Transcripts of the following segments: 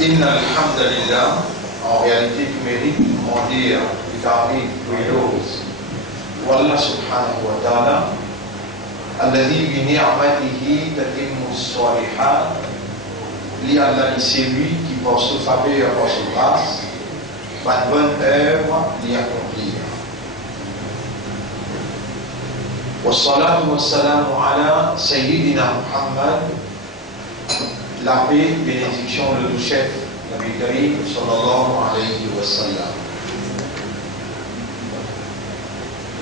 Inna alhamdulillah, en réalité tu mérites de demander du tarif, louange, Wallah subhanahu wa ta'ala, alladhi bi ni'matihi tatimmu as-salihat, li Allah c'est lui qui par sa faveur, par sa grâce, va de bonne œuvre l'y accomplir. Wassalatu wassalamu ala Sayyidina Muhammad, la paix, bénédiction de le chef, Nabi Karim sallallahu alayhi wa sallam.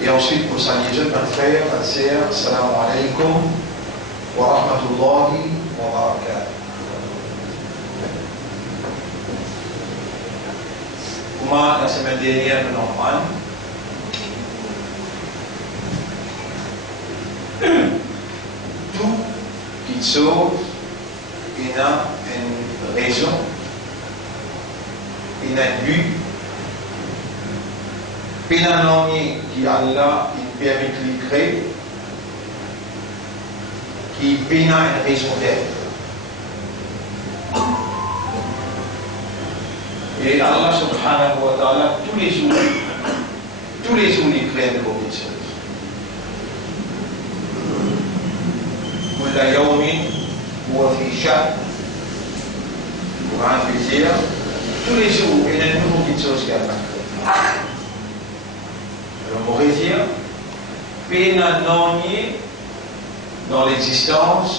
Et ensuite, pour saluer jeunes frères, frères, assalamu alaykum wa rahmatullahi wa barakatuh. Comment la semaine dernière, nous avons tout qui sauve, il a une raison, il a un but, il a un nom qui Allah, il permet de le créer, qui a une raison d'être. Et Allah subhanahu wa ta'ala, tous les jours, il crée de beaucoup de choses. كل يوم هو في شأن. Pour un plaisir, tous les jours, il y a une nouvelle chose qui a le mauvais dire, il y a un nom dans l'existence,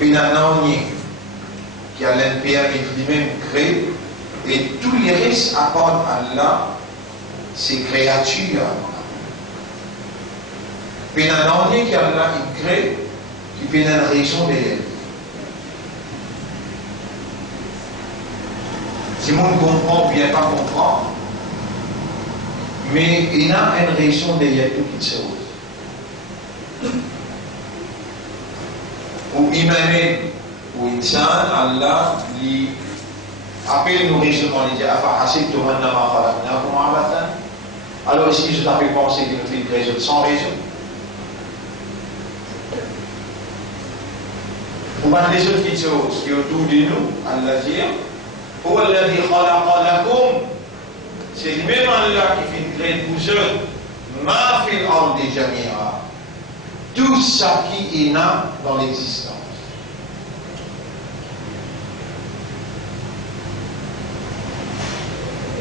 il y a un nom qui a l'NPR lui-même créé, et tous les restes apportent à Allah ces créatures. Il y a un nom qui Allah crée, qui peut une raison d'elle. Si le monde comprend ou bien pas comprendre, mais il y a une raison derrière toutes les choses. Ou imagine, ou insan, Allah lui appelle nos raisons, il dit alors est-ce que je t'avais pensé qu'il nous fait une raison sans raison? Ou bien les autres petites choses qui sont autour de nous, Allah dit c'est lui-même Allah qui fait une grève pour eux. Ma fil ardi jamia. Tout ça qui est là dans l'existence.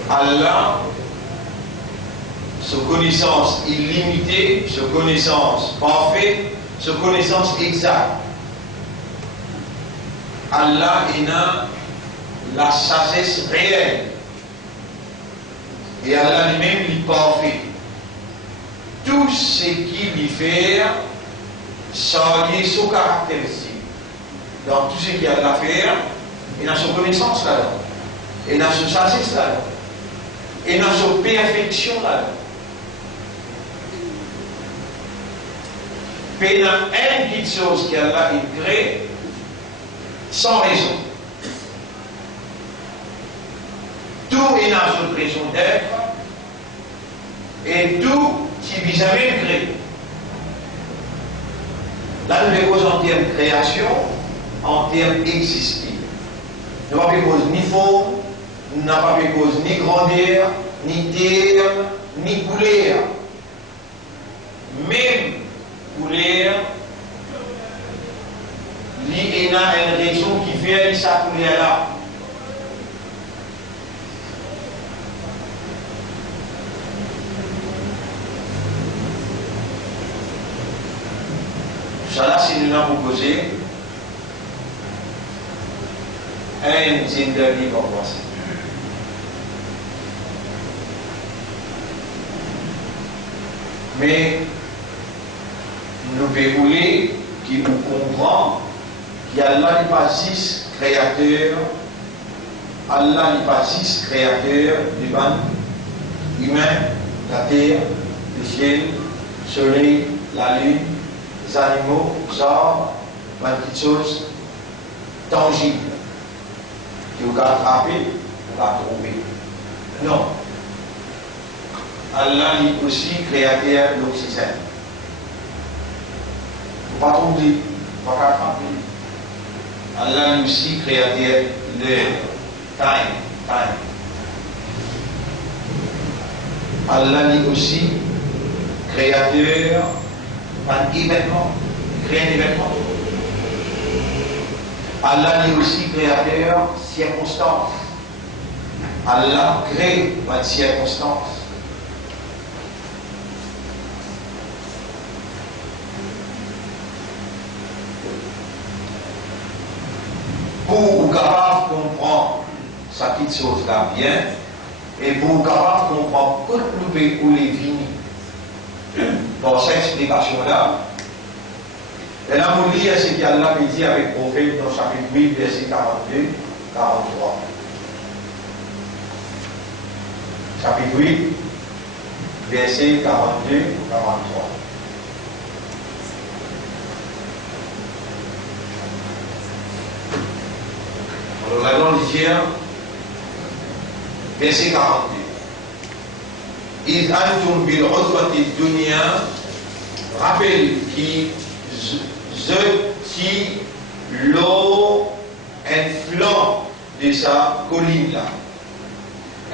Allah, sa connaissance illimitée, sa connaissance parfaite, sa connaissance exacte. Allah est là la sagesse réelle. Et Allah lui-même lui parfait. Tout ce qu'il lui fait, ça lié son caractéristique. Dans tout ce qu'il a à faire, il a son connaissance là-dedans. Il a son sagesse là-dedans. Il a son perfection là-dedans. Mais il y a une petite chose qu'Allah crée sans raison. Tout est dans notre raison d'être et tout qui vit jamais créé. Là, nous ne cause en termes de création, en termes d'exister. Nous n'avons pas cause ni forme, nous n'avons pas cause ni grandeur, ni terme, ni couleur. Même couleur, il y a une raison qui fait sa couleur là. Ça là, si nous avons posé un digne de vie pour passer. Mais nous dérouler qui nous comprend qu'il y a Allah n'est pas 6 créateurs, Allah n'est pas 6 créateurs du ban humain, la terre, le ciel, le soleil, la lune, les animaux, les arbres, plein de petites choses tangibles qui vous attraper, vous trouver. Non. Allah est aussi créateur de l'oxygène. Il ne faut pas tomber, il ne faut pas attraper. Allah lui aussi créateur de time. Allah lui aussi créateur d'un événement, crée un événement. Allah lui aussi créateur circonstance. Allah crée une circonstance. Pour vous capable de comprendre sa petite chose là bien, et pour vous capable de comprendre tout le où les vignes dans cette explication là, et là vous lire ce qu'Allah dit avec le prophète dans chapitre 8, verset 42, 43. Chapitre 8, verset 42, 43. Alors, allons lire verset 42. Ils antum bil udwati dunya, rappelle qui l'eau, un flanc de sa colline là,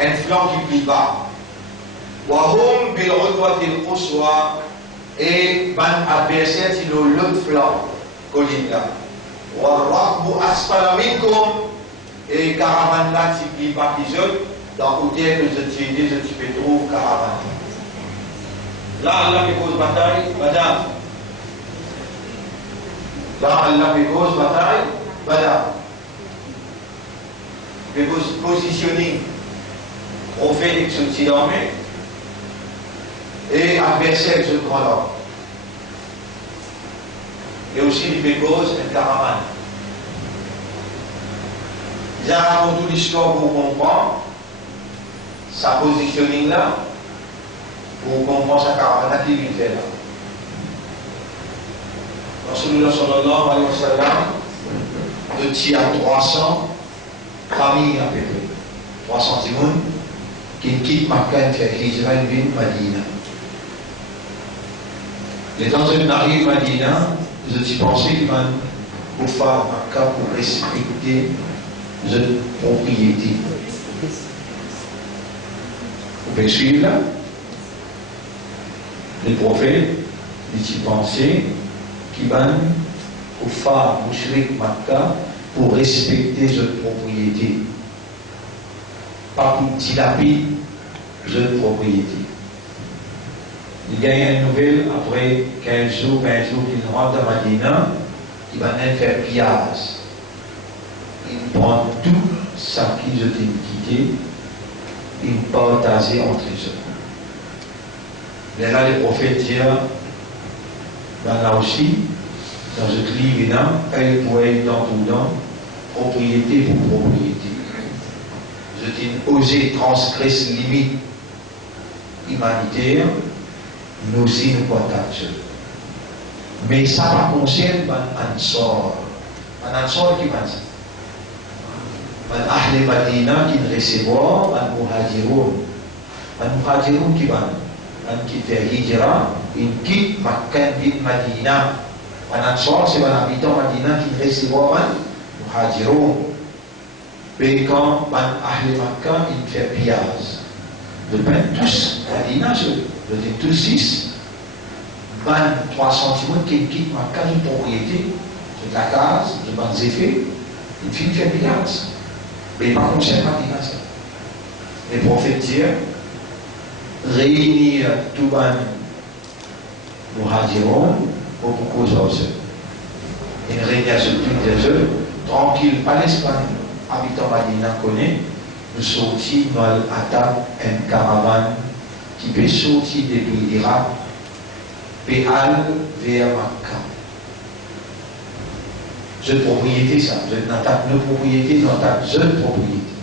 un flanc qui plie bas. Wahum bil udwati al-quswa, et ban adversaire qui l'autre flanc colline là. Warraqbu asfala minkum, et caravane là qui plie pas qui autres, dans le côté que je peux trouver caravane. Là, Allah fait cause bataille, madame. Là, Allah fait cause bataille, madame. Fait positionner prophète qui sont dormés et adversaire qui sont grand là. Et aussi, il fait cause une caravane. Ils ont toute l'histoire pour comprendre sa positioning là, pour comprendre sa caravane qui vient là. Rasulullah sallallahu alayhi wa sallam de tir à 300 familles à peu près. 300 timoun qui quittent Makkah et fait Hijra et viennent Madina. Et dans une arrive Madina, je pensais qu'ils vont pour faire Makkah pour respecter cette propriété. Vous pouvez suivre là? Les prophètes, ils pensaient qu'ils vont pour faire Mouchrik Makkah pour respecter cette propriété. Pas pour dilapider cette propriété. Il y a une nouvelle après 15 jours, 20 jours qu'il rentre à Madina, il va faire pillage. Il prend tout ce qu'ils ont quitté, il partage entre eux. Mais là, les prophètes disent, là aussi, dans ce livre-là, elle pourrait être dans tout dans, propriété pour propriété. Je dis, oser transgresser les limites humanitaires, nous aussi nous partageons. Mais ça va concerner un Ansar. Un Ansar qui va dire. Man ahli Madina qui recevoir un muhajiroun. Un muhajiroun qui va. Un qui fait hijra, il quitte Makkah bin Madina. Un Ansar, c'est un habitant Madina qui recevoir un muhajiroun. Mais quand man ahli Makkah, il fait pillage. De peine tous, Madina, je dis tous 6. 3 centimètres qui quitte Makkah d'une propriété, de la case, de bons effets, il finit faire pillage. Mais il ne concerne pas Madina ça. Les prophètes disent réunir tout le muhajiroun pour cause de une réunion sur toutes les œuvres, tranquille, pas l'Espagne, habitant Madina connaît, nous sortis dans l'attaque une caravane qui peut sortir depuis l'Irak et aller vers Makkah. Cette propriété, ça, vous n'attaque nos propriétés, nous attaque cette propriété.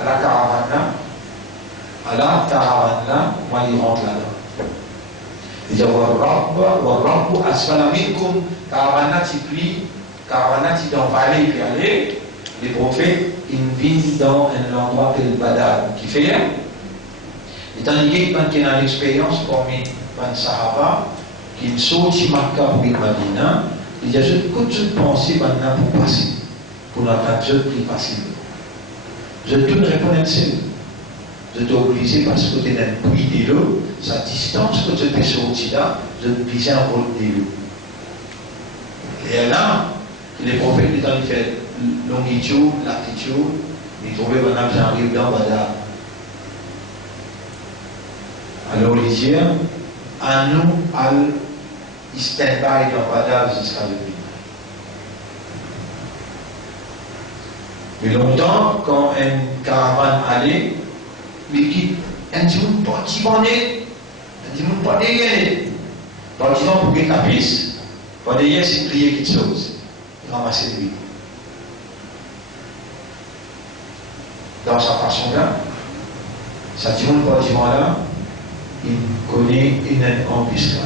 À la caravane là, moi il rentre là-dedans. Il dit Warrabbu asfala minkum, caravane qui plie, caravane qui dans vallée puis aller, les prophètes, ils viennent dans un endroit que le Badar qui fait rien. Étant donné qu'il y a une expérience parmi les Sahaba, qui sont sortis Makkah pour Madina, Il y a juste beaucoup de pensées maintenant pour passer, pour notre Dieu plus facile. Je te reconnaître, je t'ai obligé parce que tu es dans le puits de l'eau, sa distance que je t'ai sorti là, je te obligé en rôle de l'eau. Et là, les prophètes, ils ont fait longitude, latitude, ils trouvaient maintenant que j'arrive dans Bada. Alors, ils disent, à nous, à stand-by dans Bada jusqu'à le mais longtemps, quand une caravane allait, l'équipe, elle dit, pas de bandé, elle dit, pas de yé. Dans le temps, pour qu'il tapisse, pas de yé, c'est crier quelque chose. Ramasser lui. Dans sa façon-là, ça dit, pas de là, il connaît une embuscade.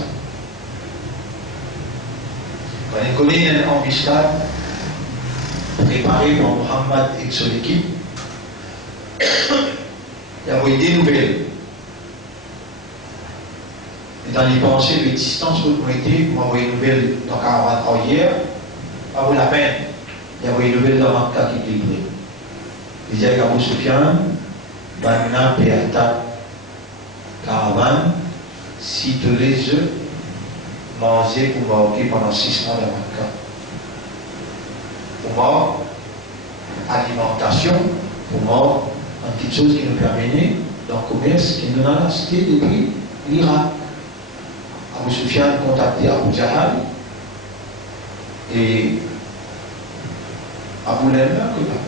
Quand il connaît une embuscade, préparé par Mohammed et son équipe, il y a eu des nouvelles. Et dans les pensées, les distances que vous mettez, vous m'avez une nouvelle dans la caravane hier, pas pour la peine. Il y a eu une nouvelle dans le cas qui est livré. Il disait qu'à Abu Sufyan, Banna Péata, caravane, si tous les œufs mangés pour marquer pendant 6 mois dans le cas. Pour moi, alimentation, pour moi, une petite chose qui nous permet dans le commerce, qui nous a acheté depuis l'Irak. Abu Sufyan a contacté Abu Jahal et Abu Lahab que là.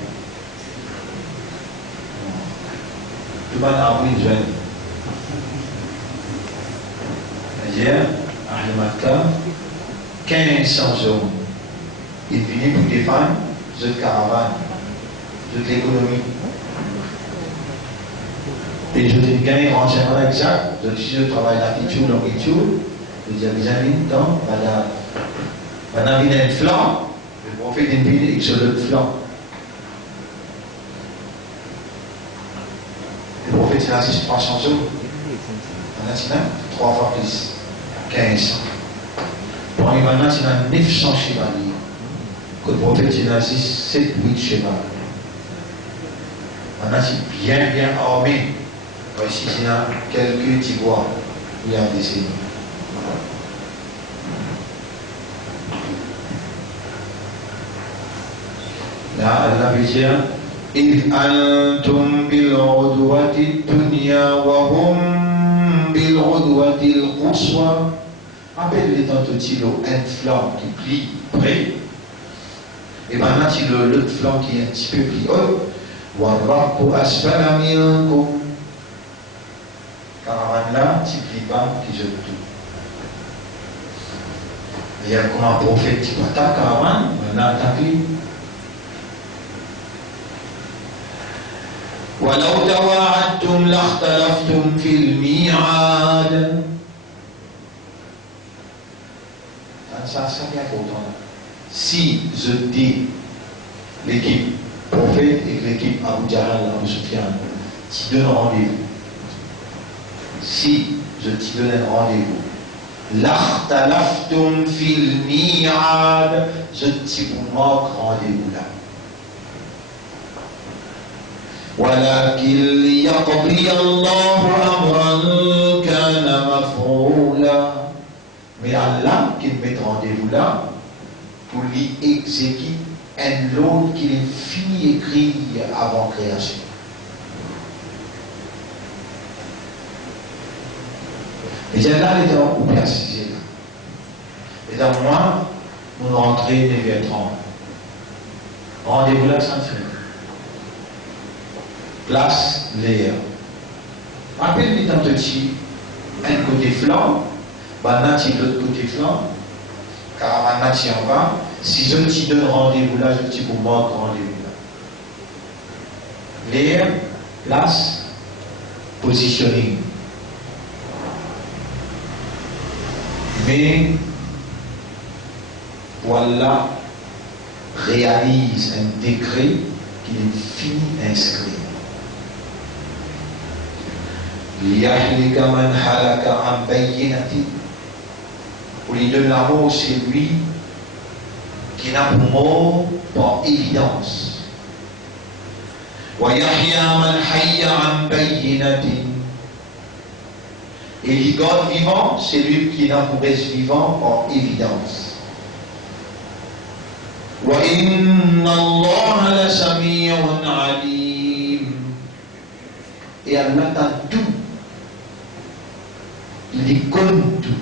Tout le monde a appris une jeune. Hier, à Makkah, 1500 hommes. Il est venu pour défendre cette caravane, toute l'économie. Et je dis gagné un renseignement exact, je travaille latitude, longitude, je dis à mes amis, dans, madame, il y a un flanc, le prophète est venu sur le flanc. Le prophète, il a 300 hommes. Maintenant, c'est 3 fois plus, 1500. Pour lui, maintenant, c'est 900 chevaliers. Que le prophète il a 7-8 chevaux. Maintenant, c'est bien armé. Ici, il y a quelques petits bois. Il y a des décennies. Là, Allah veut dire إذ أنتم بالعدوة الدنيا وهم بالعدوة القصوى. Rappelle les tantôt un flanc qui plie près. Et maintenant, c'est l'autre flanc qui est un petit peu plus haut. Warraku asfala minkum. Caravane là, tu plie pas, qui jette tout. Il y a comme un prophète qui va ta caravane, maintenant attaqué. ولو تواعدتم لاختلفتم في الميعاد. Ça c'est important. Si je dis l'équipe prophète et l'équipe Abu Jahal, Abu Sufyan, tu donnes rendez-vous. Si je te donne un rendez-vous, l'akhtalaftum fil mi'ad, je te vous manque rendez-vous là. ولكن ليقضي الله أمرا كان مفعولا. Mais Allah qui met rendez-vous là pour lui exécuter un lot qu'il est fini écrit avant création. Et Allah est dans où préciser là. Et dans moi, nous rentrons 9h30. Rendez-vous là, ça me fait. Place l'air. Rappelle-lui dans petit, un côté flanc, Banati l'autre côté flanc, car Banati en bas. Si je te donne rendez-vous là, je te vous manque rendez-vous là. L'air, place, positionning. Mais voilà, réalise un décret qui est fini inscrit. ليهلك من هلك عن بينة. Pour lui donner l'amour, c'est lui qui n'a pour mot par évidence. Et l'igone vivant, c'est lui qui n'a pour reste vivant par évidence. Et Allah a tout. Il connaît tout.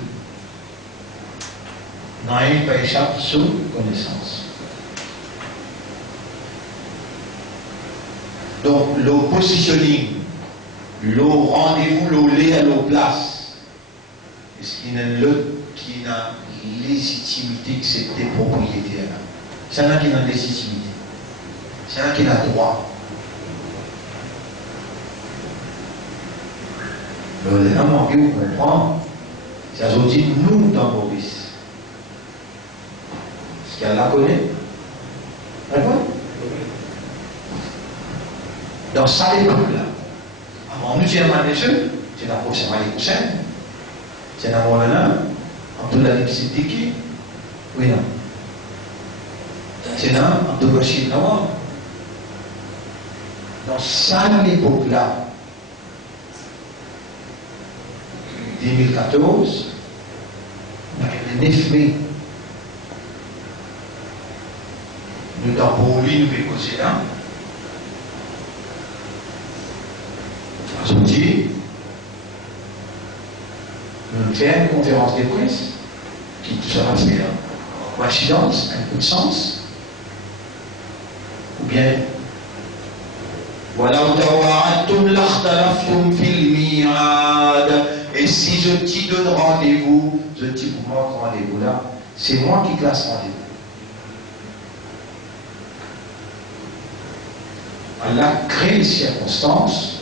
Rien ne peut échapper sous connaissance. Donc, le positioning, le rendez-vous, le lait à la place, est-ce qu'il y a l'autre qui a légitimité que c'est des propriétaires? C'est un qui a légitimité. C'est un qui a droit. Le moment que vous comprenez, c'est à dire nous dans Maurice. Est-ce qu'elle la connaît? D'accord? Dans ça, époque-là, avant nous, c'est un des jeux, c'est un procès Malik Hussein, c'est un Moulana, Abdullah Siddiqui, oui, non. C'est un Abdul Rashid Nawab. Dans ça, l'époque-là, 2014, le 9 mai, nous avons pour lui, nous avons causé là. Aujourd'hui, nous faisons une conférence de presse qui sera faite en coïncidence, un peu de sens, ou bien et si je t'y donne rendez-vous, je t'y vous montre rendez-vous là, c'est moi qui classe rendez-vous. Allah crée les circonstances,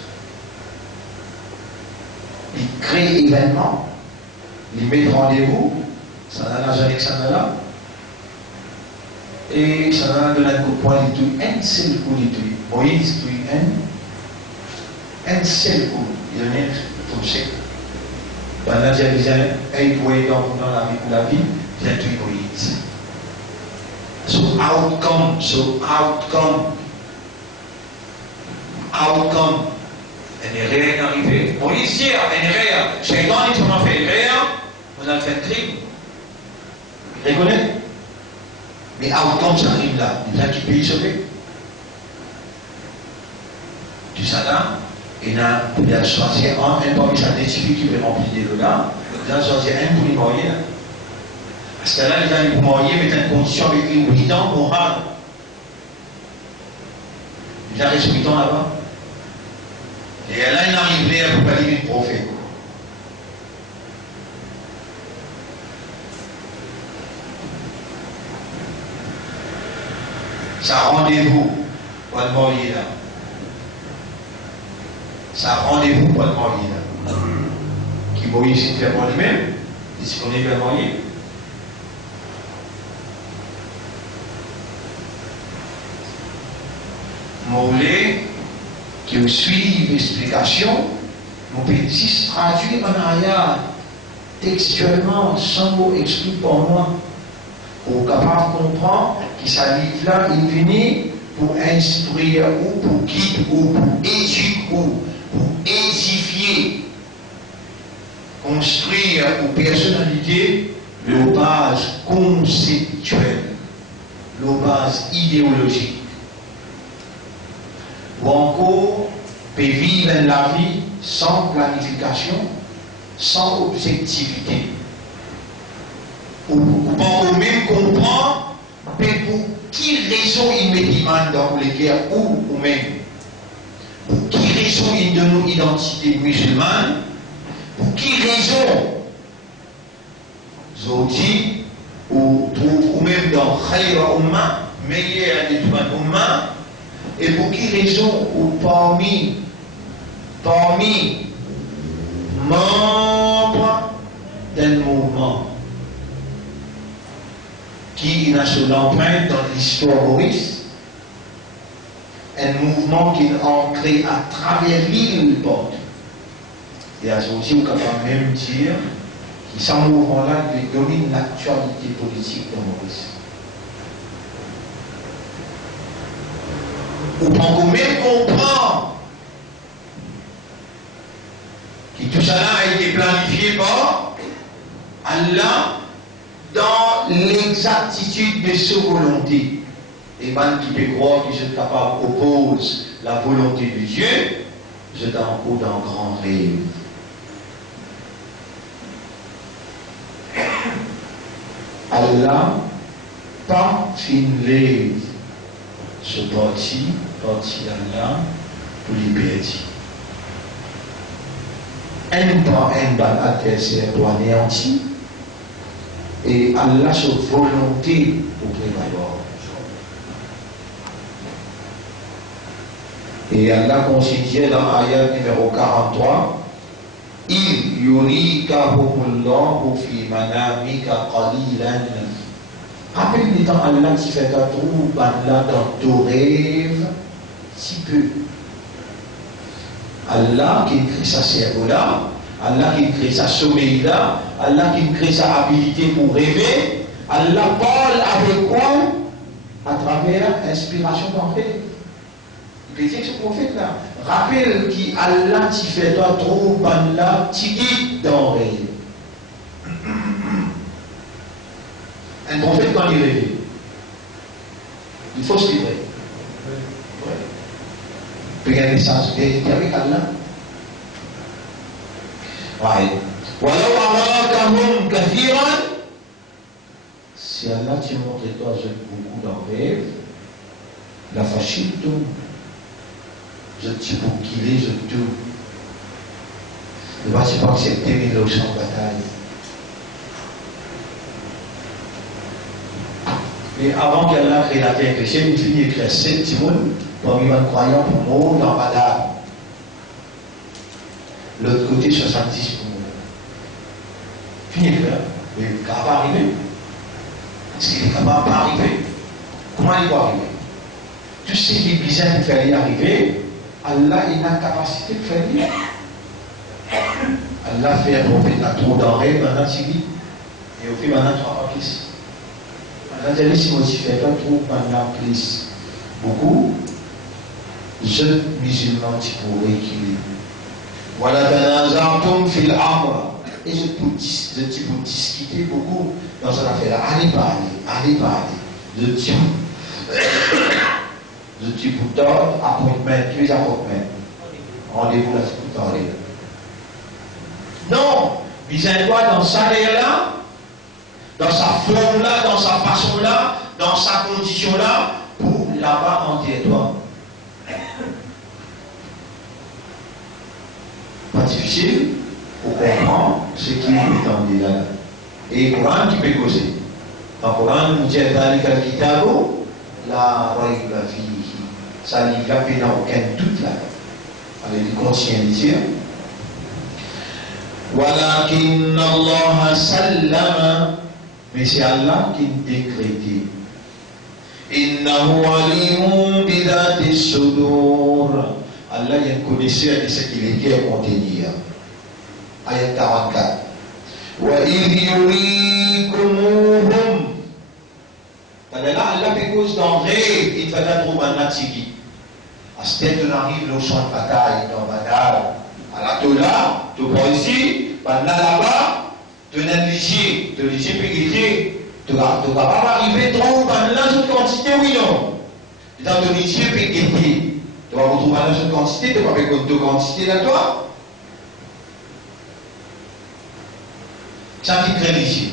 il crée l'événement, il met le rendez-vous, ça n'a jamais que ça n'a là, et ça n'a de la coup de poing du tout, un seul coup du tout. Moïse, tout un seul coup, il en est tout sec. Pendant que j'ai dit, un point dans la vie, j'ai tout Moïse. So outcome. Elle n'est rien arrivé. Moïse dit, elle n'est rien. Shaitan, il m'a fait rien, vous avez fait un crime. Vous reconnaissez? Mais outcome, ça arrive là. Il y a qui peut y sauver. Du Satan, il a choisi un parmi sa décifi qui veut remplir des lots là. Il a choisi un pour les marier. Parce que là, les gens pour marier mettent une condition avec les 8 ans pour rendre. Il a resté 8 ans là-bas. Et là, il arrive là pour pas dire le prophète. Ça rendez-vous pour le marier là. Ça rendez-vous pour le marier là. Qui Moïse s'est fait pour lui-même, disponible à marier. Moulé, qui suit l'explication, mon petit traduit en arrière textuellement, sans mot explique pour moi. Pour capable de comprendre que sa livre-là, il venait pour instruire ou pour guider ou pour éduquer ou pour édifier, construire ou personnalité le base conceptuelle, le base idéologique. Ou encore, peut vivre la vie sans planification, sans objectivité. Ou même comprendre mais pour qui raison il met l'imam dans les guerres ou même pour qui raison il donne nos identités musulmanes, pour qui raison Zodi ou même dans Khayra Umma, meilleur des Umma, et pour qui raison ou parmi membres d'un mouvement qui a son empreinte dans l'histoire Maurice, un mouvement qui est ancré à travers l'île porte. Et à ce aussi, on peut même dire que ce mouvement-là domine l'actualité politique de Maurice. Ou pas même comprendre que tout ça a été planifié par Allah dans l'exactitude de sa volonté. Et man qui peut croire que je suis capable oppose la volonté de Dieu, je suis dans un grand rêve. Allah pas finir ce parti d'Allah pour libérer. Un par un adversaire doit anéantir et Allah sa volonté pour prévaloir. Et Allah considère dans l'ayat numéro 43, il yurikahumullahu fi manamika qalilan. Rappelle les temps Allah qui fait ta troupe là dans ton rêve, si peu. Allah qui crée sa cerveau là, Allah qui crée sa sommeil là, Allah qui crée sa habilité pour rêver, Allah parle avec quoi? À travers l'inspiration d'un rêve. Il peut dire que ce prophète là, rappelle qui Allah qui fait toi troupe là, qui guide dans le rêve. Un prophète quand il rêve, il faut se livrer. Regarder ça, c'est avec Allah. Ouais. Si Allah te montre toi beaucoup dans le rêve, la fachite, je te bouquille, je tout. Ne vas-tu pas accepter mes au champ de bataille? Et avant qu'Allah crée la terre chrétienne, il finit d'écrire 7 timons parmi les croyants pour mourir dans Badar. L'autre côté, 70 pour mourir. Fini d'écrire, mais il ne va pas arriver. Est-ce qu'il est capable de pas arriver? Comment il va arriver? Tout ce qui est bizarre pour faire y arriver, Allah il a la capacité de faire y. Allah fait un prophète à trop d'enrées, maintenant tu vis. Et au fait, maintenant tu vas pas plus. Maintenant, si moi, je fais pas trop pendant plus beaucoup, jeunes musulmans, tu pourrais qu'il voilà, fil amr. Et je peux discuter beaucoup dans cette affaire-là. Allez parler. Je dis pour toi, appointment, tous les appointments. Rendez-vous là, c'est pour parler. Non, mais il doit dans sa là, dans sa forme-là, dans sa façon-là, dans sa condition-là, pour là-bas en territoire. Pas difficile pour comprendre ce qui est entendu là. Et le Coran qui peut causer. Dans le Coran, nous dit dans Kitabo, la règle fille. Ça n'y va pas dans aucun doute là. Allez, du conscientiser. Walakin Allah sallama. Mais c'est Allah qui décrète. Innahu alimun bidati sudur. Allah est un connaisseur de ce qu'il est qui est contenir. Ayat 44. Wa idh yurikumuhum. Là, Allah fait cause d'un rêve, il va la trouver un atigi. À ce temps, on arrive au champ de bataille, dans Badar. À la Tola, tu vois ici, là-bas. Tu négliges, tu ne vas pas arriver trop dans la seule quantité, oui non. Dans ton lycée, tu vas retrouver la seule quantité, tu vas faire deux quantités là toi. Ça qui crée lycée.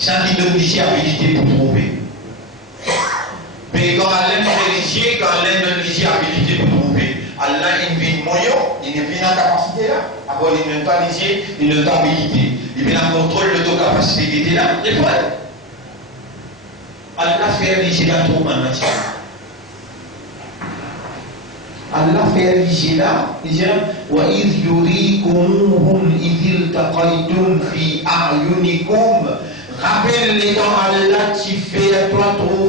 Ça qui donne lycée habilité pour trouver. Mais quand elle est lycée, quand elle donne lycée habilité pour trouver, Allah invite moyen, il n'est plus dans la capacité là. Après, il n'est pas lycée, il n'est pas habilité. Il vient en contrôle de ta capacité qui était là. Et voilà. Allah fait lycée là trop maintenant. Allah fait lycée là, il dit wa idh yurikumuhum idh iltaqaytum fi a'yunikum. Rappelle les temps Allah qui fait toi trop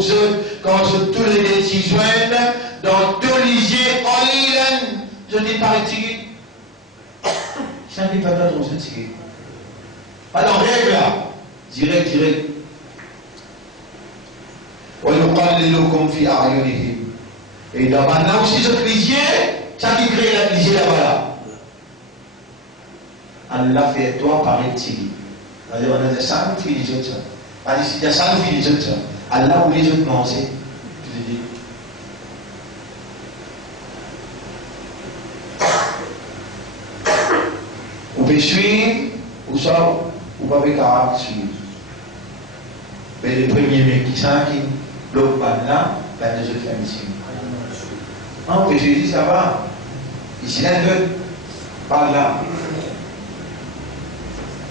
quand tous les décisions dans deux lycées en je dis pas retiré. Ça n'est pas trop retiré. Alors règle là, direct. ويقللكم في أعينهم Et dans maintenant aussi, ce chrétien, ça qui crée la crise là-bas. Allah fait toi paraître tiré. C'est-à-dire, on a des ça, nous finissons les autres. Il y a ça, nous finissons les autres. Allah ou les autres manger. Je dis. Vous pouvez suivre, ou ça, vous pouvez pas suivre. Mais le premier mec qui bloque pas là, ben les autres familles suivent. Non, mais je dis ça va. Ici, là, deux, par là.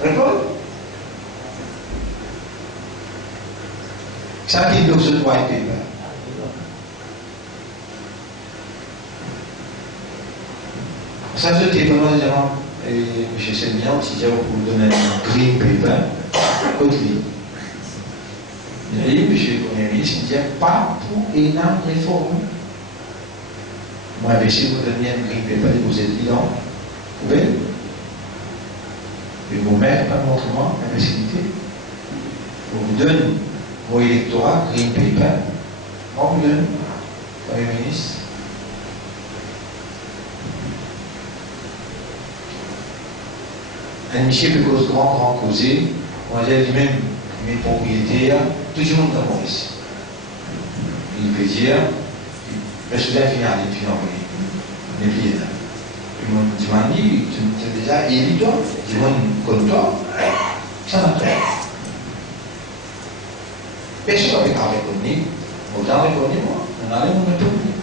D'accord? Ça qui bloque ce droit et pays. Ça, je t'ai demandé, et M. Sémian, si j'ai pour donner un green paper, côté lui. Il a dit, M. le Premier ministre, il dit, pas pour énorme réforme. Moi, si vous donnez un green paper, vous êtes dedans, vous pouvez. Et vous mettez pas montrement, l'imbécilité. On vous donne vos électorats, green paper. On vous donne, Premier ministre. Un monsieur peut causer grand causer, on va dire lui-même, mes propriétaires, tout le monde dans Maurice. Il peut dire, le soudain finit à l'étude en les là. Tout le monde dit, tu es déjà élu toi, tout le monde comme toi, ça n'a pas. Personne n'avait qu'à reconnaître, autant reconnaître moi, on allait nous reconnaître.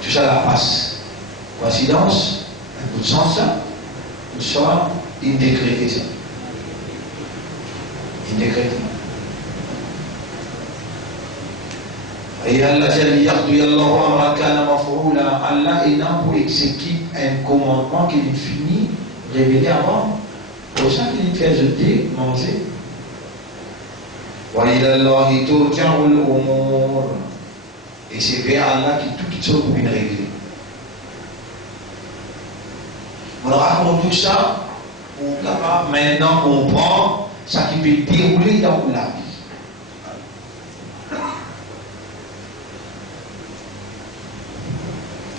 Tout ça la passe. Coïncidence, un coup de sens, tout ça, il décrète ça. Il décrète. Et Allah est là pour exécuter un commandement qui est fini, révélé avant, pour ça qu'il fait jeter, manger. Et c'est vers Allah qui tout quitte pour une règle. On raconte tout ça pour capable maintenant comprendre ce qui peut dérouler dans la vie.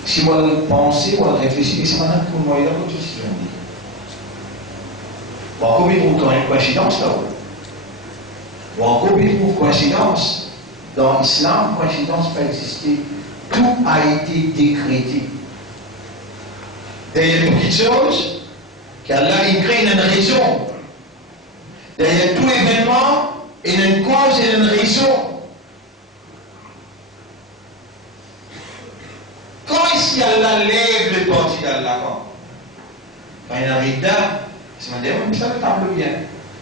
Si vous pensez, vous réfléchissez, c'est maintenant que vous voyez la position. Bon, combien de vous une coïncidence là? Bon, combien de vous coïncidence? Dans l'islam, coïncidence peut exister. Tout a été décrété. Derrière une petite chose, qu'Allah il crée une raison. Derrière tout événement, il y a une cause et une raison. Quand ici Allah lève le portier d'Allah, quand il y a un rida, c'est un ça le table bien.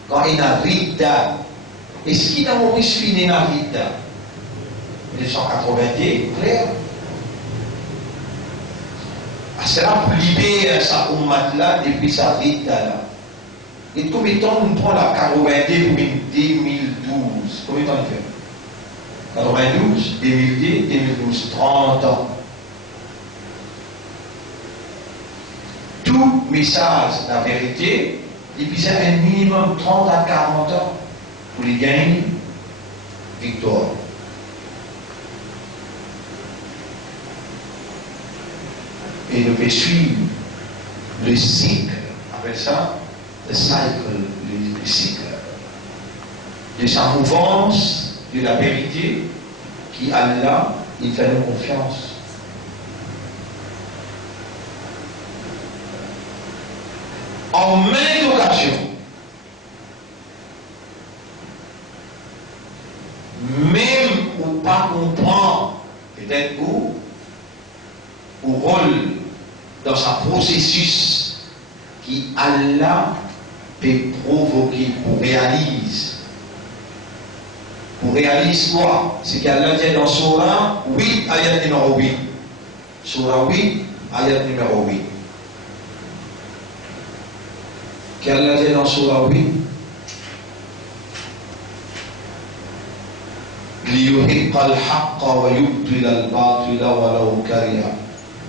Quand il y a un rida, est-ce qu'il a Maurice fini un rida 1981, clair. C'est là pour libérer sa ummat là depuis sa ride là. Et combien de temps on prend la 82 pour 2012? Combien de temps il fait? 92, 2010, 2012, 30 ans. Tout message, la vérité, depuis ça un minimum 30 à 40 ans pour les gagner victoire. Et nous pouvons suivre le cycle, avec ça, le cycle de sa mouvance, de la vérité, qui Allah, il fait nous confiance. En maintes occasions, même ou pas comprendre, peut-être où, au rôle dans sa processus qui Allah peut provoquer pour réaliser. Pour réaliser quoi? C'est qu'Allah dit dans Surah 8, ayat numéro 8. Surah 8, ayat numéro 8. Qu'Allah dit dans Surah 8. ليحق الحق ويبطل الباطل ولو كره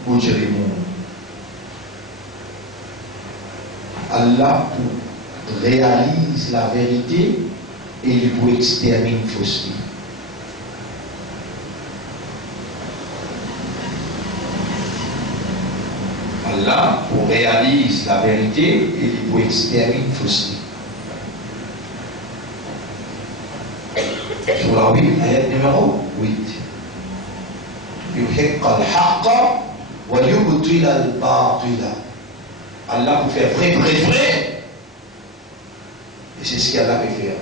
المجرمون. Allah réalise la vérité et il vous extermine fausseté. Allah pour réaliser la vérité et pour exterminer la fausseté. Surah 8, ayat numéro 8. يحق الحق ويبطل الباطل. Allah pour faire vrai, vrai, vrai. Et c'est ce qu'Allah veut faire.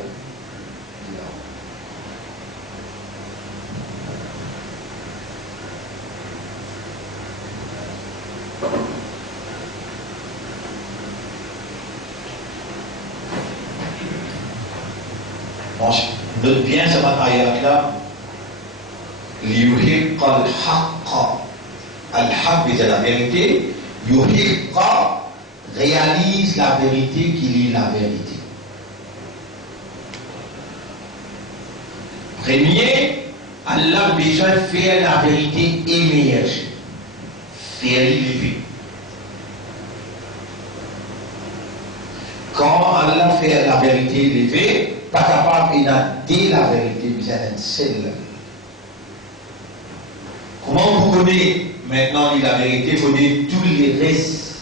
Note bien cette ayat-là. ليحق الحق. Al-Haq est la vérité. Yuhiqa réalise la vérité qu'il est la vérité. Premier, Allah a besoin de faire la vérité émerger, faire l'élever. Quand Allah fait la vérité élevée, pas capable d'énoncer la vérité, besoin d'être celle. Comment vous connaissez maintenant la vérité? Vous connaissez tous les restes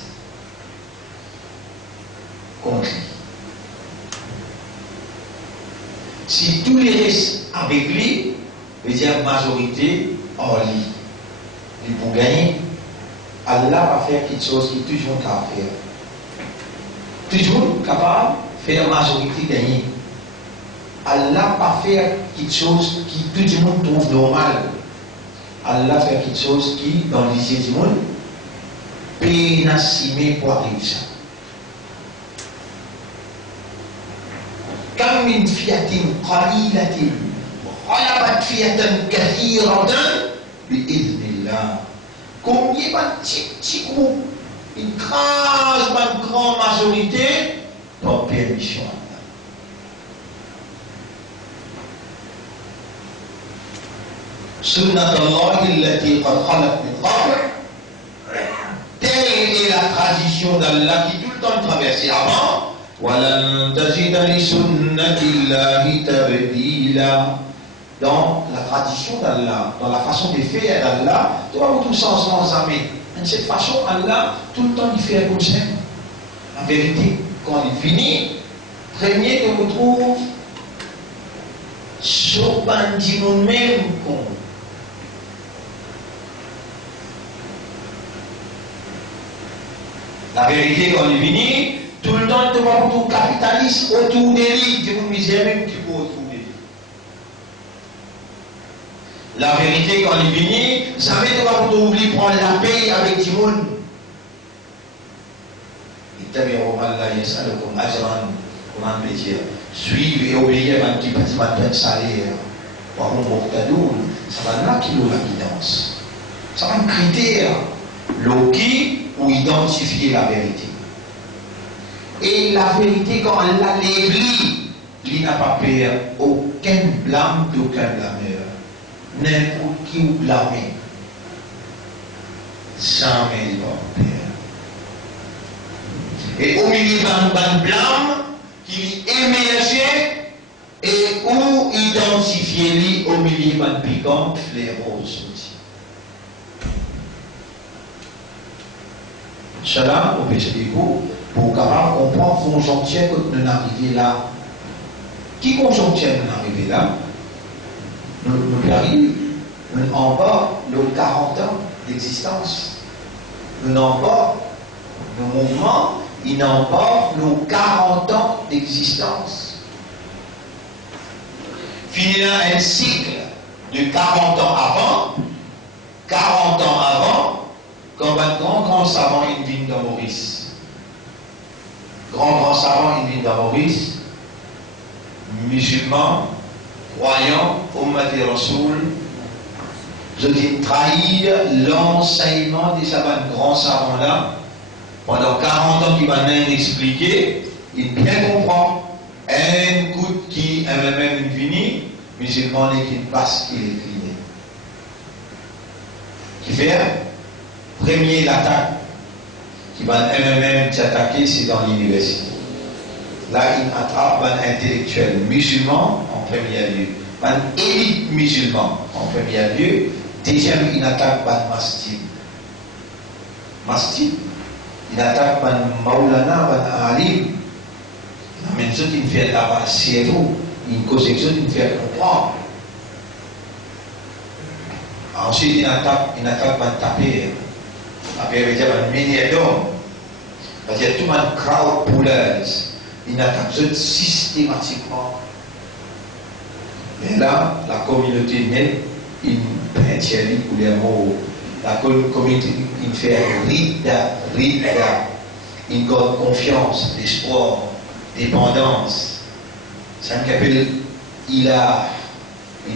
contre. Si tous les restes avec lui, veut dire majorité en lui. Et pour gagner, Allah va faire quelque chose qui est toujours capable de faire. Toujours capable de faire majorité gagner. Allah va faire quelque chose qui tout le monde trouve normal. Allah fait quelque chose qui, dans les yeux du monde, peut assumer pour arriver ça. كم من فئة قليلة غلبت فئة كثيرة بإذن الله. Combien de petits groupes, une grande majorité, par permission. سنة الله التي قد خلت من قبل. Telle est la tradition d'Allah qui tout le temps traversait avant. وَلَن تَجِدَ لِسُنَّةِ اللَّهِ تَبْدِيلًا. Dans la tradition d'Allah, dans la façon de faire d'Allah, tu vas tout ça sans amis. De cette façon, Allah, tout le temps, il fait comme ça. En vérité, quand il finit, premier que vous trouve, sur bandit même qu'on. La vérité, quand il finit, tout le temps, tu vas tout capitaliste autour des lits, tu vous misère même qui peut autour des lits. La vérité, quand il finit, jamais tu vas tout oublier prendre la paix avec du monde. Comment on peut dire? Suivre et obéir à un petit bâtiment de salaire. Ça va là qui nous la guidance. Ça va un critère. L'oki ou identifier la vérité. Et la vérité, quand Allah l'éblit, il n'a pas peur aucun blâme d'aucun blâmeur. N'importe qui vous blâmer. Jamais il va peur. Et au milieu d'un blâme, qui émergeait et où identifier lui au milieu d'un piquant, les roses aussi. Cela, on peut expliquer pour capable comprendre conjoncture que nous arrivons là. Qui conjoncture nous arrivons là? Nous arrivons, nous avons encore nos 40 ans d'existence. Nous n'avons pas nos mouvements, ils n'ont pas nos 40 ans d'existence. Finir un cycle de 40 ans avant, 40 ans avant, comme un grand savant, il vient dans Maurice. Grand savant, il vient dans Maurice. Musulman, croyant, Ummat et Rasoul. Je dis trahir l'enseignement de ces grands savants-là. Pendant 40 ans, qui va même expliquer, il bien comprend. Un coup qui, même une finie, musulman n'est qu'il passe qu'il est fini. Qui fait? Premier, l'attaque qui va même s'attaquer, c'est dans l'université. Là, il attrape un intellectuel musulman en premier lieu, un élite musulman en premier lieu. Deuxième, il attaque un mastic. Mastic, il attaque Maulana, Alim, il amène ceux qui me fait la cerveau, une conception qui me fait comprendre. Ensuite, il attaque taper. Après, il va dire un millier d'hommes. Il va dire tout le monde crowd pullers. Il attaque systématiquement. Et là, la communauté naît, il maintient ou les mots. La communauté, il fait rida, il garde confiance, espoir, dépendance. Ça s'appelle, il a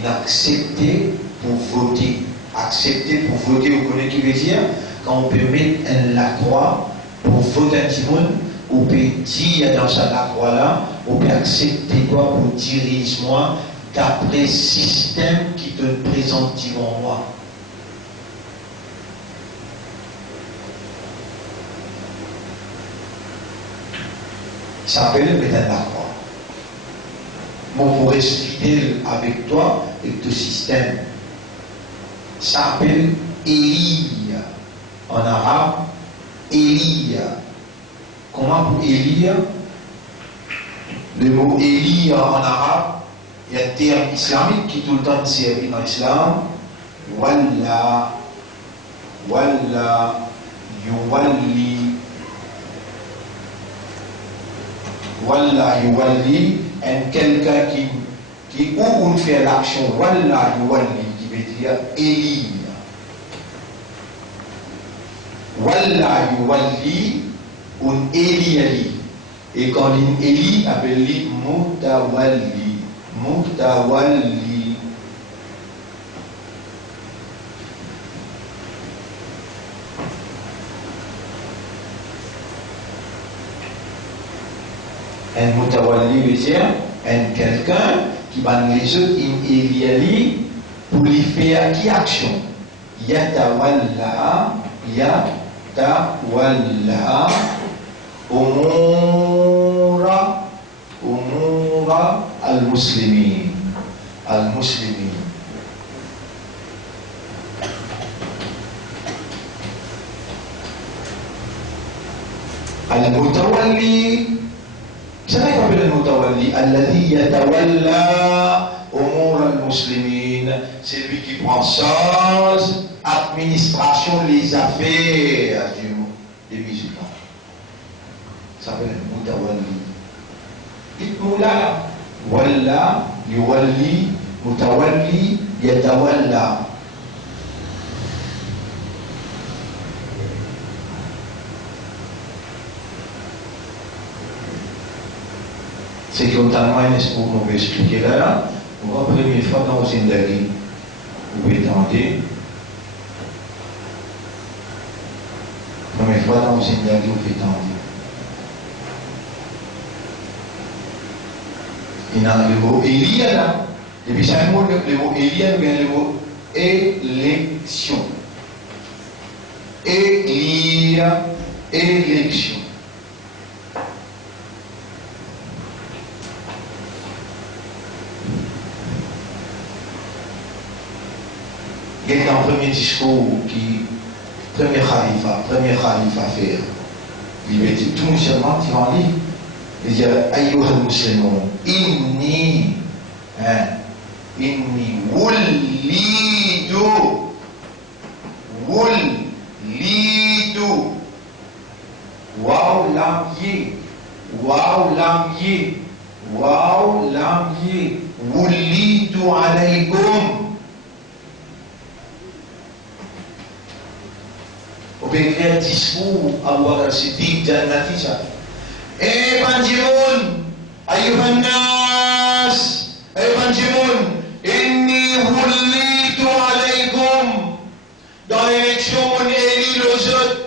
accepté pour voter. Accepter pour voter, vous connaissez ce qui veut dire? Quand on peut mettre la croix pour voter un petit monde, on peut dire dans cette la croix là, on peut accepter toi pour diriger moi d'après le système qui te présente devant moi. Ça s'appelle mettre la croix. Bon, pour expliquer avec toi et ton système, ça s'appelle élire. En arabe, élire. Comment pour élire? Le mot élire en arabe, il y a un terme islamique qui tout le temps servi dans l'islam. Walla, yuwalli. Walla, yuwalli. Et quelqu'un qui où on fait l'action, walla, yuwalli, qui veut dire élire. Walla yuwalli un eli. Et quand on eli, appelle mutawalli. Mutawalli. Un mutawalli veut dire un quelqu'un qui va les autres eli pour lui faire qui action. Yatawalla. Tawalla umura al-muslimin. Al-mutawalli, c'est quoi qu'on appelle al-mutawalli? Alladhi yatawalla umura al-muslimin, c'est lui qui prend charge administration les affaires des musulmans. Ça s'appelle mutawalli. Dites-moi là, walla, yuwalli, mutawalli, yatawalla. C'est comme tellement pour nous expliquer là, pour la première fois dans une d'Ali, vous pouvez tenter. Première fois dans une d'Ali, vous pouvez tenter. Il y a le mot Elia là. Depuis chaque mot, le mot Elia, il y a le mot élection. Élire, élection. Il y a un premier discours qui, premier khalifa fait. Il lui dit tout musulman qui en lit. Il dit ayyuha al-muslimun, inni wullidu waw lam ye wullidu alaykum. On peut écrire un discours à Abu Bakr Siddiq Jannati ça. Eh Banjimoun, ayyuhan nas, eh Banjimoun, inni wullitu alaykum. Dans l'élection, on élit les autres.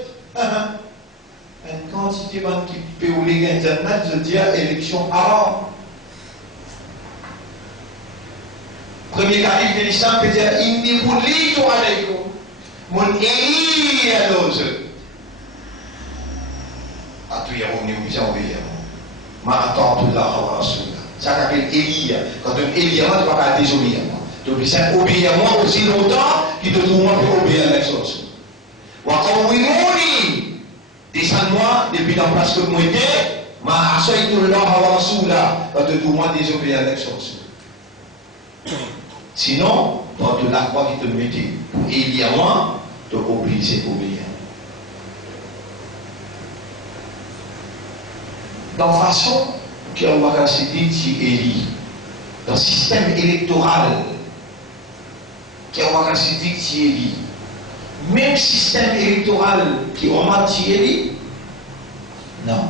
Une quantité qui peut vous lire Internet, je dis élection arabe. Premier calife de l'islam peut dire inni wullitu alaykum. Mon élit à l'autre. À tout y a revenu, vous avez obéi. Ma attends tout là, ça s'appelle Élie. Quand on élit à moi, tu ne vas pas désobéir. Tu dois obéir à moi aussi longtemps qu'il te trouve moi pour obéir à les autres. Wa qawwimuni. Descends-moi depuis la place que moi étais, ma assaïtullah wa rasoulah, parce que tout le monde désobéit à l'exorcisme. Sinon, par de la croix qui te mettait pour élire moi, tu obligé d'obéir. Dans la façon qu'on va citer qui élit, dans le système électoral, qu'on va citer qui élit, même système électoral qui va qui élit, non.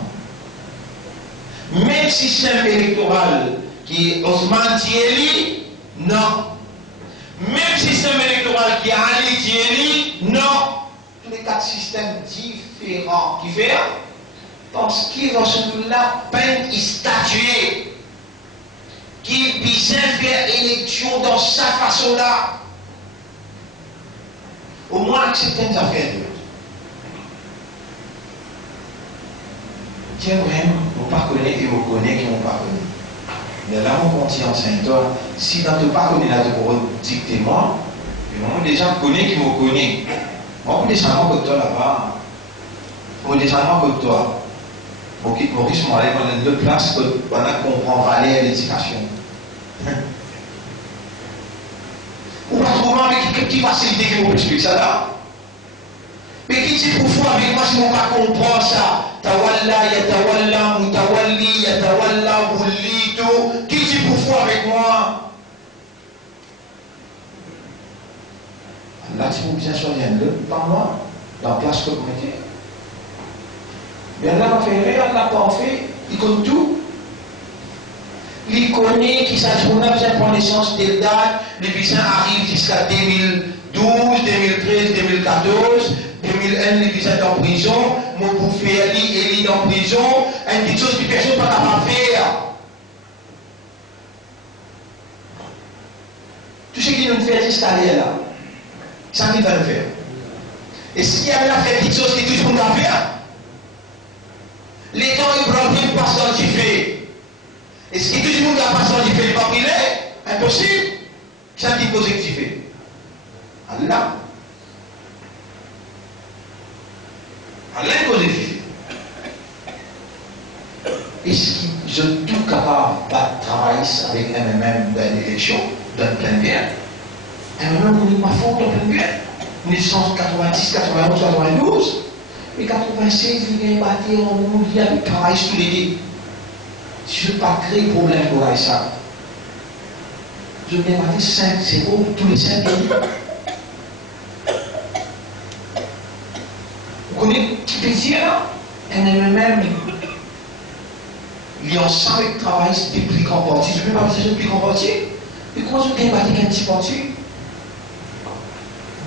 Même système électoral qui Osman qui élit, non. Même système électoral qui Ali qui élit, non. Tous les quatre systèmes différents qui font. Parce qu'il va se la peine statuer, qu'il puisse faire élection dans sa façon-là. Au moins accepter une affaire de tiens, vraiment, vous ne pas connaître et vous connaissez qui ne pas connaître. Mais là, on continue en Saint-Toi. Si dans ne pas connaître là, pour dicter moi, moi déjà connais qui me connaît. Moi, je descends moi que toi là-bas. Je descends moi que toi. Maurice m'a allé dans deux places pendant qu'on prend valeur à l'éducation. Ou pas trouver avec quelle petite facilité qui vous explique ça là. Mais qui dit pour vous avec moi si on ne pas comprendre ça? Tawalla, yatawalla, mutawalli, yatawalla, bullitu. Qui dit pour vous avec moi? Là, si vous bien choisir par moi, dans la place que vous mettez. Bien là, on fait rien, on n'a pas fait, il connaît tout. Il connaît qui s'ajoute, on a besoin de prendre naissance des dates, les visins arrivent jusqu'à 2012, 2013, 2014, 2001, les visins en prison, mon bouffé, il est en prison, une petite chose que personne ne peut pas faire. Tout ce qu'il nous fait jusqu'à là, ça qu'il va le faire. Et s'il y a là fait une petite chose qui tout le monde va faire, les temps Ibrahim passe dans le fait. Est-ce que tout le monde a passé dans le fait, il va briller? Impossible. Ça dit positif. Allah. Allah est positif. Est-ce que je suis tout capable de travailler avec MMM dans l'élection, dans le plein bien? MMM, on n'est pas fort dans le plein bien. 1990, 91, 92. Mais 96, il vient bâtir en monde, il y a du travail tous les deux. Si je ne veux pas créer de problème pour ça, je viens bâtir 5-0 tous les 5 pays. Vous connaissez qui peut dire là? même, il y a ensemble avec le travail, c'est des plus grands partis. Je ne peux pas dire que c'est plus grand parti. Mais comment je viens bâtir un petit parti?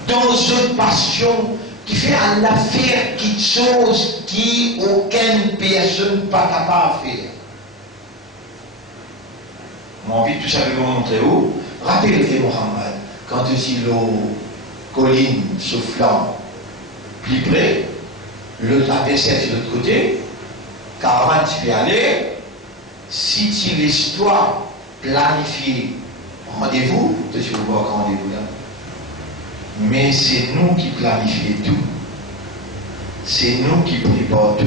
Dans une passion, qui fait en affaire quelque chose qui aucune personne n'est pas capable de faire. J'ai envie de tout simplement montrer où. Rappelez-vous, Mohamed, quand tu suis l'eau colline soufflant plus près, l'autre adversaire de l'autre côté, caravane tu peux aller, si tu l'histoire planifiée, rendez-vous, tu vas voir rendez-vous là. Mais c'est nous qui planifions tout. C'est nous qui préparons tout.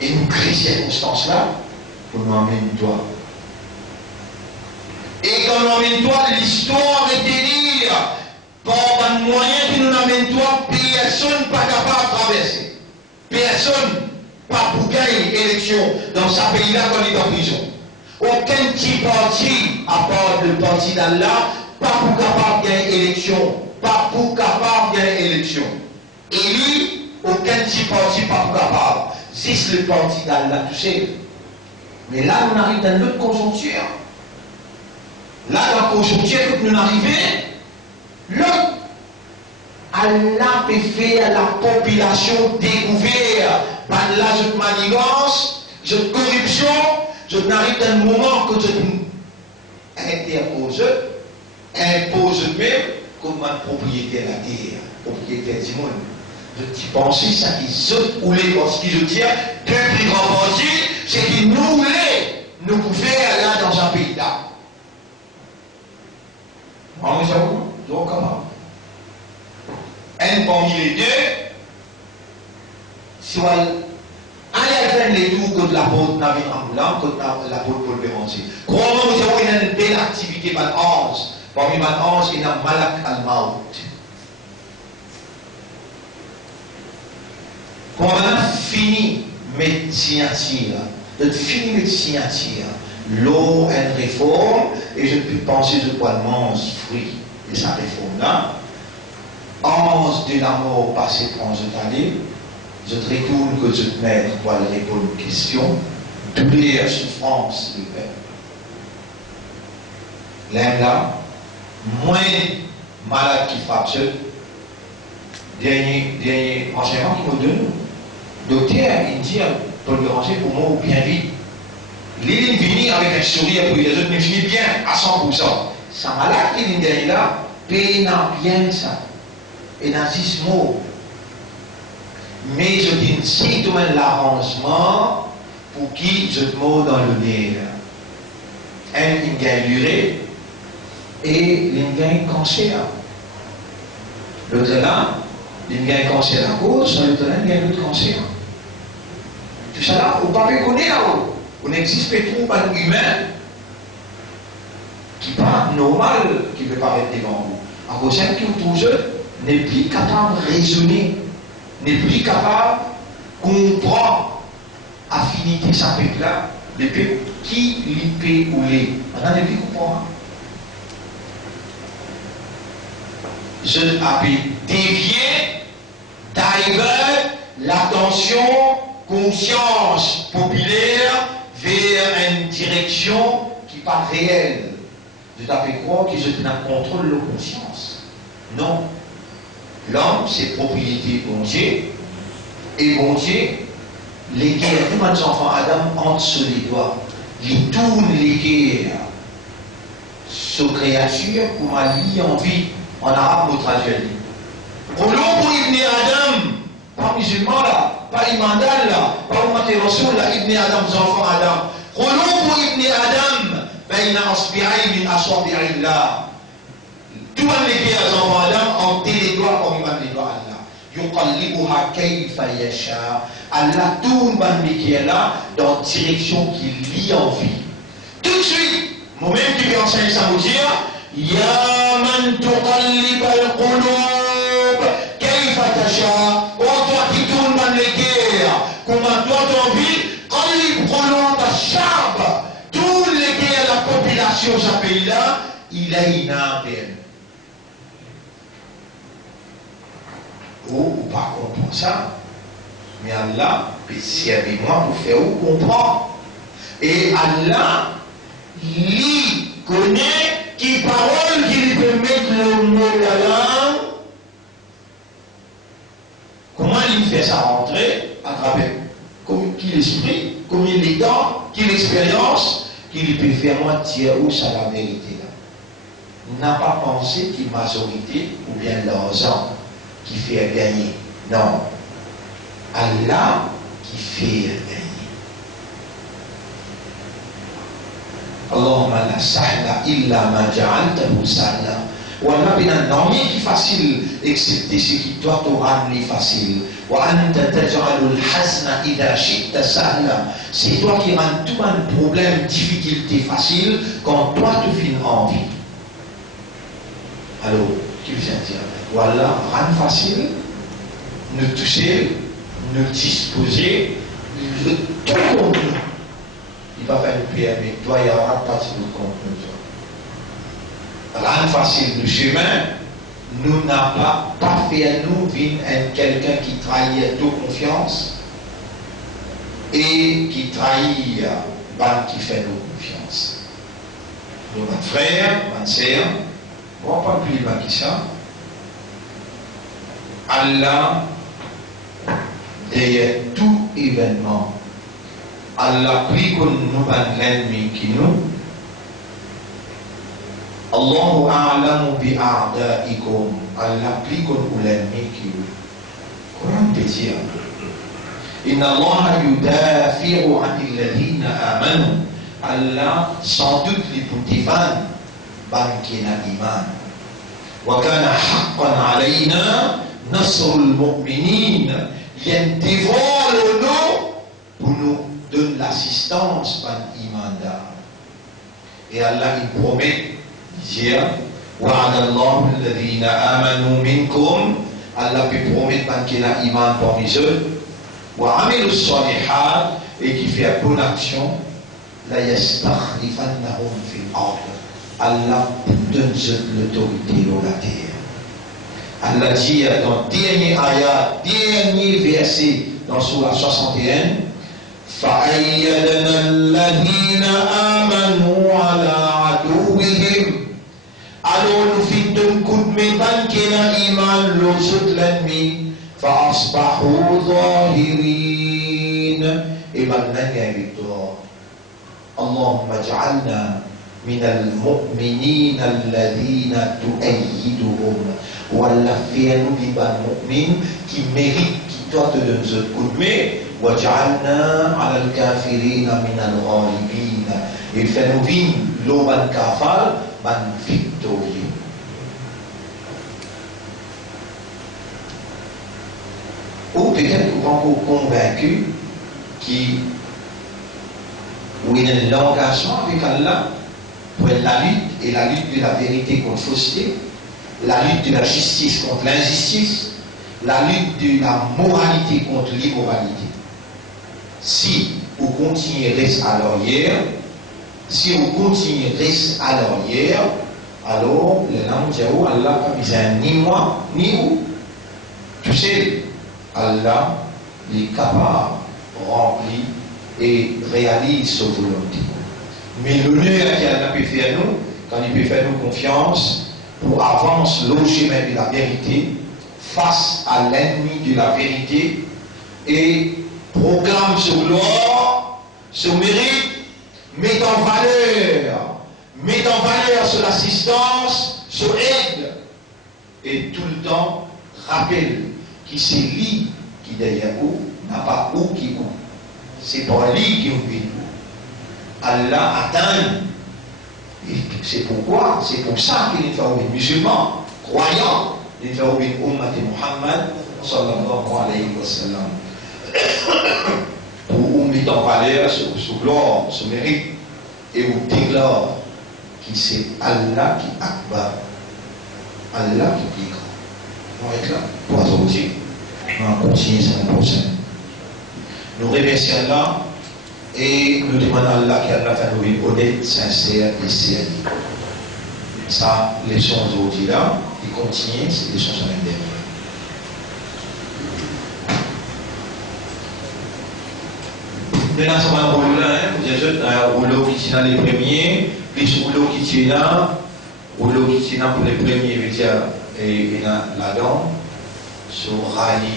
Et nous créons ces circonstances-là pour nous amener toi. Et quand nous emmène toi, l'histoire est délire. Par un moyen qui nous amène toi, personne pas capable de traverser. Personne pas pour gagner l'élection dans ce pays-là quand il est en prison. Aucun petit parti, à part le parti d'Allah, pas pour capable de gagner l'élection. Pas pour capable de gagner l'élection. Et lui, aucun petit parti pas pour capable. C'est le parti d'Allah, tu sais. Mais là, on arrive dans notre conjoncture. Là, dans la conjoncture, que nous arrivons, l'autre, Allah peut faire la population découverte par là, cette manigance, cette corruption, je n'arrive dans le moment que je impose même comme un propriétaire de la terre, propriétaire du monde. Je dis penser ça qui saute ou les parce qu'ils je tiens, deux plus grands partis, c'est qu'ils nous voulaient nous gouverner là dans un pays là. En nous avons, donc comment? Un parmi les deux, Si on allez faire les tours contre l'apôtre David Ramboulin, contre l'apôtre Paul Béranger. Comment vous avez une belle activité par 11? Parmi les 11, il y a Malak al-Maut. Quand on a fini médecine, fini médecine, l'eau est une réforme, et je peux penser de quoi mange fruit de sa réforme-là. 11 de la mort passée 30 années, je te retourne que je te mets pour aller répondre aux questions, douleur, souffrance, le peuple. L'un là, moins malade qui frappe seul. Dernier enseignement qui me donne, docteur, il dit, Paul Béranger, pour moi, bien vite. L'île vient avec un sourire pour les autres, mais finit bien à 100%. Ça malade qui est là, paye bien ça. Et dans 6 mots. Mais je dis, si tu as l'arrangement pour qui je te mets dans le nez. Un, il gagne l'urée et il gagne cancer. L'autre là, il gagne cancer à cause, l'autre là, il gagne le cancer. Tout ça là, on ne peut pas connaître là-haut. On existe pas trop par humain qui n'est pas normal, qui ne peut pas être devant vous. À cause de qui vous n'est plus capable de raisonner, n'est plus capable de comprendre affinité de sa peuple là, le peuple qui lui paie ou les. On n'a plus comprendre. Je appelle dévier, divert l'attention, conscience populaire vers une direction qui n'est pas réelle. Je t'appelle croire que je te contrôle la conscience. Non. L'homme, c'est propriété bon Dieu. Et bon Dieu, les guerres, tous les enfants Adam entrent sur les doigts. Ils tournent les guerres sur créature pour m'allier en vie. En arabe, nous traduisons. Pour Ibn Adam, pas musulman là, pas imandal là, pas Ummati Rasoul là, Ibn Adam, les enfants Adam. Pour Ibn Adam, بين أصبعين من أصابع الله. Tout le monde les enfants Adam ont les doigts comme il les doigts Allah. يقلبها كيف يشاء. Allah tout le monde les là dans la direction qu'il lui envie. Tout de suite, moi-même qui vais enseigner ça vous dire, يا من تقلب القلوب كيف تشاء. Oh toi qui tout le monde les comment toi tu envie, قلب قلوب الشعب. Tous les guerres de la population de ce pays-là, il a une âme. Ou pas comprendre ça, mais Allah peut servir moi pour faire ou comprendre. Et Allah, lui connaît qui parole qui lui peut mettre le mot de la langue. Comment il fait ça rentrer à travers qui l'esprit, combien de temps, qui l'expérience, qui lui peut faire moi dire où ça la vérité là. N'a pas pensé qu'il majorité ou bien l'argent qui fait gagner. Non. Allah qui fait gagner. Allahumma la sahla illa ma ja'altahu sahla. Wallah bin non qui facile excepté ce qui doit te rendre facile. Wa anta taj'alu al-hazna idha shi'ta sahla. C'est toi qui rends tout un problème, difficulté facile quand toi tu finis envie. Alors, qui vient dire voilà, rendre facile, nous toucher, nous disposer, tout contre nous. Il va faire une prière, mais toi, il y aura pas de contre nous. Rendre facile le chemin, nous n'avons pas fait à nous vivre quelqu'un qui trahit toute confiance et qui trahit qui fait nos confiance. Nous, notre frère, ma soeur, on ne va pas plus bas que ça. Allah, derrière tout événement, Allah prie que nous pas l'ennemi qui nous. Allahu a'lamu bi'a'da'ikum. Allah prie que nous l'ennemi qui nous. Coran peut dire Inna Allah yudafi'u 'anil ladhina amanu. Allah sans doute les poutifans qui n'a iman. Wa kana haqqan 'alayna نصر المؤمنين vienne dévoiler nous pour nous donner l'assistance par l'iman. Et Allah il promet, dire, wa'adallahu alladhina amanu minkum, Allah peut promettre qu'il a iman parmi eux, wa amilu salihat, et qui fait bonne action, la yastakhlifannahum fil ard. Allah donne l'autorité dans la terre. Allah dit dans le dernier ayat, dernier verset dans Surah 61, فَأَيَّدْنَا الَّذِينَ آمَنُوا عَلَىٰ عَدُوِّهِمْ. Alors nous fîmes un coup de métal qui n'a iman l'autre l'ennemi, فَأَصْبَحُوا ظَاهِرِينَ. Et maintenant il y a une victoire. Allahumma ja'alna من المؤمنين الذين تؤيدهم ولا فينا بيبان مؤمن qui mérite qui doit te donner ce coup de main وجعلنا على الكافرين من الغالبين et fait nous vivre l'eau ban kafal ban victorieux. Ou peut-être vous êtes convaincu qui où il y a un engagement avec Allah pour la lutte, et la lutte de la vérité contre fausseté, la lutte de la justice contre l'injustice, la lutte de la moralité contre l'immoralité. Si vous continuez à l'arrière, alors les langues disent Allah n'a besoin ni moi ni vous. Tu sais, Allah est capable, remplit et réalise sa volonté. Mais l'honneur qu'Allah peut faire nous, quand il peut faire nous confiance pour avancer le chemin de la vérité face à l'ennemi de la vérité et proclame ce gloire, ce mérite, met en valeur sur l'assistance, sur aide, et tout le temps rappelle qui c'est lui qui derrière vous n'a pas où qui vous. C'est pas lui qui vous vit. Allah atteint. C'est pourquoi, c'est pour ça qu'il est fait aux musulmans, croyants, il est fait aux ummat Muhammad sallallahu alayhi wa sallam. Pour vous mettre en valeur ce gloire, ce mérite, et vous déclare que c'est Allah qui akbar, Allah qui est grand. On va être là pour aujourd'hui. On va continuer sur la prochaine. Nous remercions Allah. Et nous demandons à Allah qu'Allah fasse nous honnête, sincère et sérieux. Ça, les leçons aujourd'hui là, ils continuent, c'est les leçons sur la dernière. Maintenant, ça va un rouleau là, vous avez un rouleau qui tient les premiers, plus rouleau qui tient là, rouleau qui tient pour les premiers, et là-dedans, sur Rali.